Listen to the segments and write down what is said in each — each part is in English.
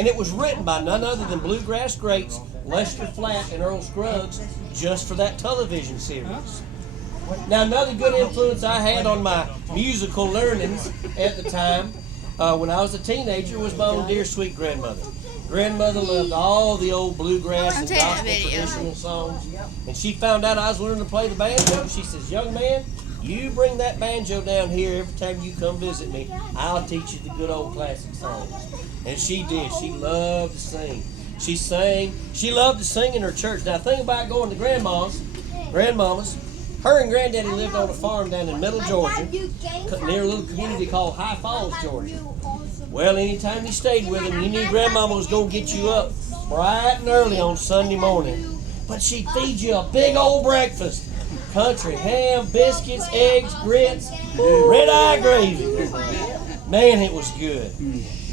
And it was written by none other than bluegrass greats Lester Flatt and Earl Scruggs just for that television series. Now, another good influence I had on my musical learnings at the time when I was a teenager was my own dear sweet grandmother. Grandmother loved all the old bluegrass and gospel traditional songs. And she found out I was learning to play the banjo. She says, young man, you bring that banjo down here every time you come visit me. I'll teach you the good old classic songs. And she did. She loved to sing. She sang. She loved to sing in her church. Now, the thing about going to grandmama's, her and granddaddy lived on a farm down in middle Georgia, near a little community called High Falls, Georgia. Well, anytime you stayed with them, you knew grandmama was going to get you up bright and early on Sunday morning. But she'd feed you a big old breakfast. Country ham, biscuits, eggs, grits, red-eye gravy. Man, it was good.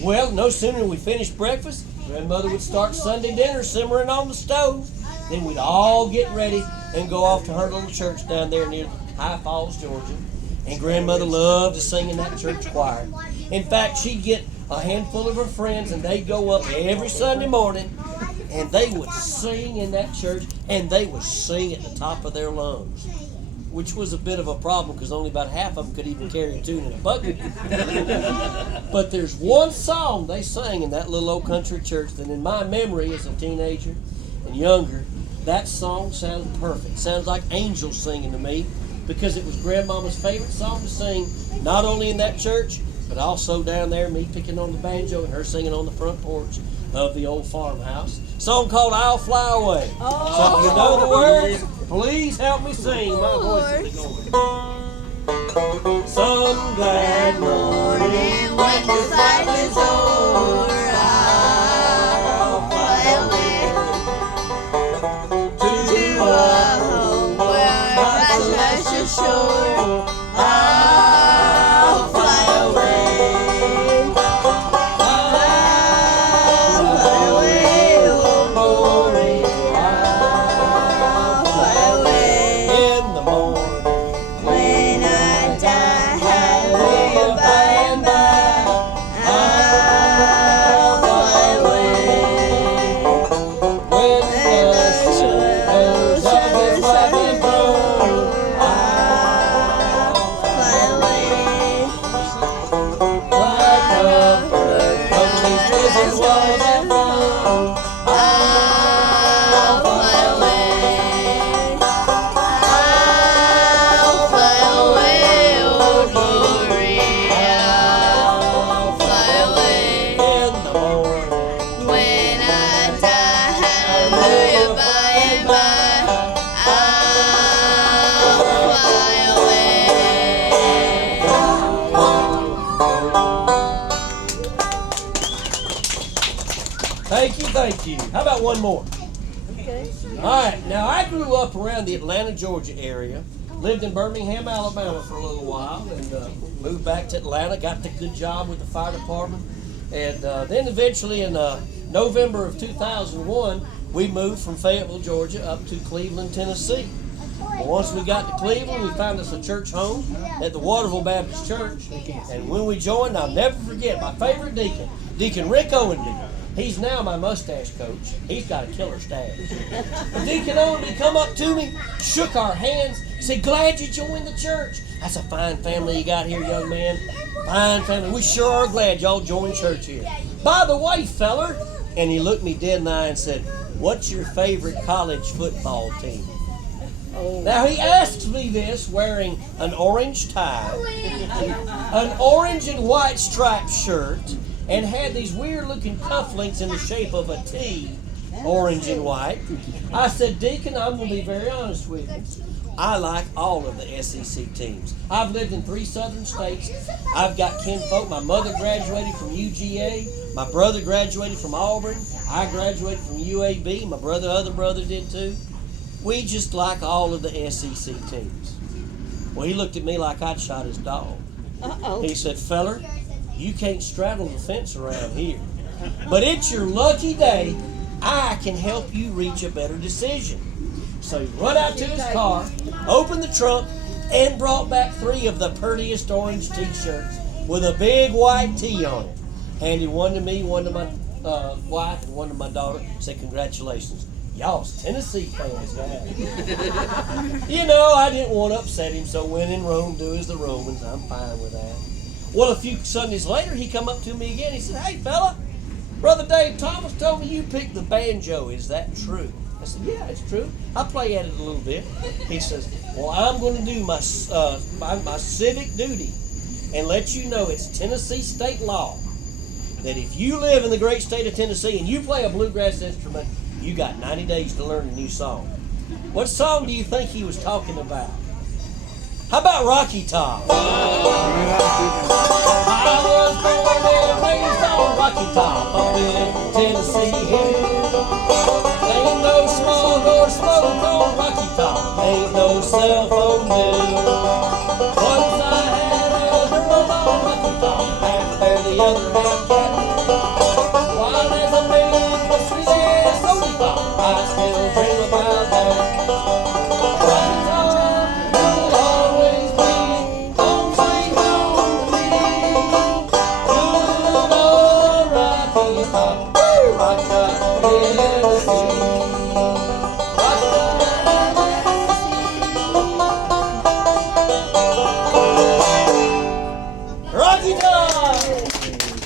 Well, no sooner than we finished breakfast, grandmother would start Sunday dinner simmering on the stove. Then we'd all get ready and go off to her little church down there near High Falls, Georgia. And grandmother loved to sing in that church choir. In fact, she'd get a handful of her friends and they'd go up every Sunday morning and they would sing in that church, and they would sing at the top of their lungs, which was a bit of a problem because only about half of them could even carry a tune in a bucket. But there's one song they sang in that little old country church that in my memory as a teenager and younger, that song sounds perfect. Sounds like angels singing to me because it was Grandmama's favorite song to sing, not only in that church, but also down there, me picking on the banjo and her singing on the front porch of the old farmhouse. Song called I'll Fly Away. So if you know the words, please help me sing. My voice is going. Some glad morning when the fight is over, I'll fly away to a home where grass is shore. I'll fly away. Thank you. How about one more? Okay. All right. Now, I grew up around the Atlanta, Georgia area. Lived in Birmingham, Alabama for a little while, and moved back to Atlanta. Got the good job with the fire department, and then eventually in November of 2001, we moved from Fayetteville, Georgia, up to Cleveland, Tennessee. Well, once we got to Cleveland, we found us a church home at the Waterville Baptist Church, and when we joined, I'll never forget my favorite deacon, Deacon Rick Owendy. He's now my mustache coach. He's got a killer stash. Deacon Owendy come up to me, shook our hands, said, glad you joined the church. That's a fine family you got here, young man. Fine family. We sure are glad y'all joined church here. By the way, feller, and he looked me dead in the eye and said, what's your favorite college football team? Now, he asks me this wearing an orange tie, an orange and white striped shirt, and had these weird-looking cufflinks in the shape of a T, orange and white. I said, Deacon, I'm going to be very honest with you. I like all of the SEC teams. I've lived in 3 southern states. I've got kinfolk. My mother graduated from UGA. My brother graduated from Auburn. I graduated from UAB. My other brother did too. We just like all of the SEC teams. Well, he looked at me like I'd shot his dog. He said, feller, you can't straddle the fence around here. But it's your lucky day. I can help you reach a better decision. So he run out to his car, opened the trunk, and brought back 3 of the prettiest orange T-shirts with a big white T on it. Handed one to me, one to my wife and one to my daughter. Said, congratulations. Y'all's Tennessee fans now. You know, I didn't want to upset him, so when in Rome, do as the Romans. I'm fine with that. Well, a few Sundays later, he come up to me again. He said, hey, fella, Brother Dave Thomas told me you picked the banjo. Is that true? I said, yeah, it's true. I play at it a little bit. He says, well, I'm going to do my civic duty and let you know it's Tennessee state law that if you live in the great state of Tennessee and you play a bluegrass instrument, you got 90 days to learn a new song. What song do you think he was talking about? How about Rocky Top? I was born and raised on Rocky Top up in Tennessee here. Ain't no smog or smoke on Rocky Top. Ain't no cell phone bill. Once I had a girl on Rocky Top, half there the other half captive. While there's a million sweet ass Rocky Top, I still dream about that. Rocky Top will always be home sweet home to me. Good old Rocky Top, Rocky Top, yeah.